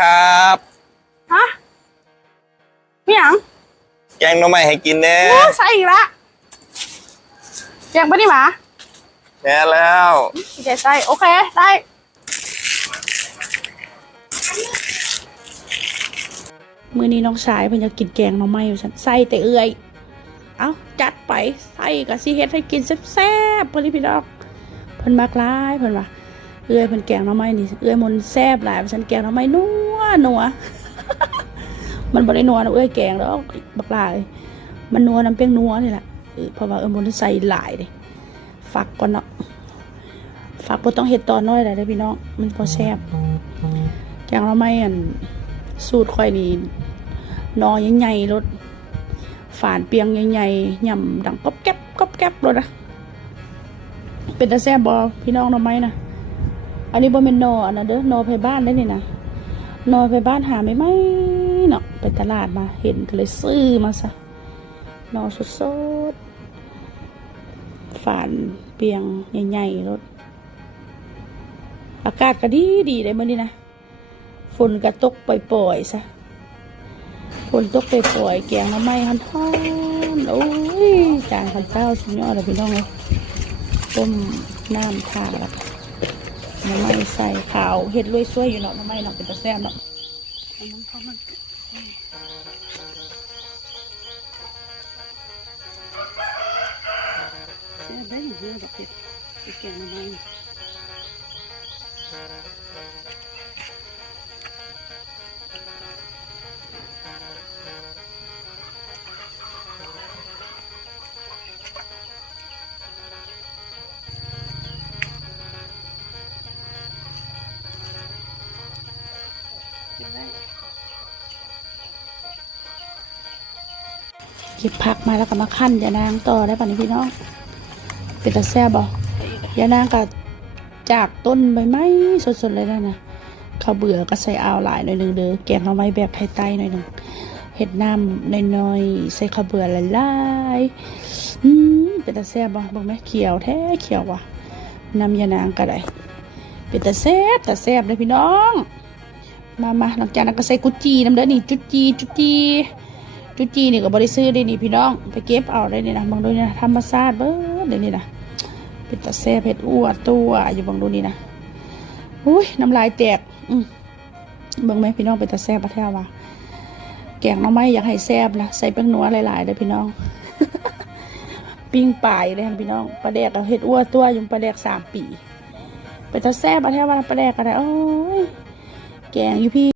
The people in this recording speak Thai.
ครับฮะพี่หยังแกงหน่อไม้ให้กินแน่ใส่อีกละแกงปะนี่หมาแน่แล้วพี่ใจใส่โอเคได้มื้อนี้น้องชายเพิ่นจะกินแกงหน่อไม้อยู่ฉันใส่แต่เอื้อยเอ้าจัดไปใส่กะสิเฮ็ดให้กินแซ่บๆเพิ่นพี่น้องเพิ่นมักหลายเพิ่นว่าเอื้อยเพิ่นแกงหน่อไม้นี่เอื้อยมนแซ่บหลายฉันแกงหน่อไม้นัว มันบ่ได้นัวนะเอื้อยแกงแล้วบักหลายมันนัวน้ำเปียงนัวนี่แหละเพราะว่ามนใส่หลายเด้ฝักก่อนเนาะฝักบ่ต้องเฮ็ดตอนน้อยได้เด้อพี่น้องมันพอแซ่บแกงหน่อไม้อันสูตรข่อยนี่นอใหญ่ๆรสฝานเปียงใหญ่ๆย่ำดังก๊อบแก๊บก๊อบแก๊บรสนะเป็นตาแซ่บบ่พี่น้องหน่อไม้นะอันนี้บ่แม่นนออันนั้นเด้อนอไผบ้านได้นี่นะนอไผบ้านหาไม่ไหมเนาะไปตลาดมาเห็นก็เลยซื้อมาซะนอสดๆฝานเปียงใหญ่ๆรสอากาศก็ดีเลยมื้อนี้นะฝนก็ตกปล่อยๆซะฝนตกปล่อยๆแกงหน่อไม้ฮ้อนๆโอ้ยจานข้าวเจ้าสุดยอดเลยพี่น้องเลยต้มน้ำทาแล้วหน่อไม้ใส่ขาวเห็ดลุยช่วยอยู่เนาะหน่อไม้เนาะเป็นตะแซ่บเนาะน้ำข้าวมันแซ่บได้หนึ่งเรื่องแบบเห็ดแกงหน่อไม้เก็บผักมาแล้วก็มาคั่นยานางต่อได้ป่ะนี่พี่น้องเป็นตะแซ่บบ่ยานางก็จากต้นใบไม้สดๆเลยนะข้าวเบื่อก็ใส่อ่าวหลายหน่อยนึงเด้อแกงหน่อไม้แบบไทยๆหน่อยนึงเห็ดน้ำน้อยๆใส่ข้าวเบื่อหลายๆเป็นตะแซ่บบ่บอกไหมเขียวแท้เขียวว่ะน้ำยานางก็ได้เป็นตะแซ่บเลยพี่น้องมาหลังจากนั้นก็ใส่กุจีน้ำเด้อนี่จุจีนี่ก็บริซื้อได้นี่พี่น้องไปเก็บเอาได้นี่นะบางดูนี่นะธรรมชาติเบิ้ลเดี๋ยวนี้นะเป็นตะแซ่บเผ็ดอ้วนตัวอยู่บางดูนี่นะอุ้ยน้ำลายแตกเบิ่งไหมพี่น้องเป็นตะแซ่บปะแท้ว่ะแกงหน่อไม้อยากให้แซ่บนะใส่แป้งนัวหลายๆเลยพี่น้อง ปิ้งป่ายเลยพี่น้องปลาแดกกับเห็ดอ้วนตัวอยู่ปลาแดก3 ปีเป็นตะแซ่บปะแท้ว่าปลาแดกอะไรโอ้ยแกงอยู่พี่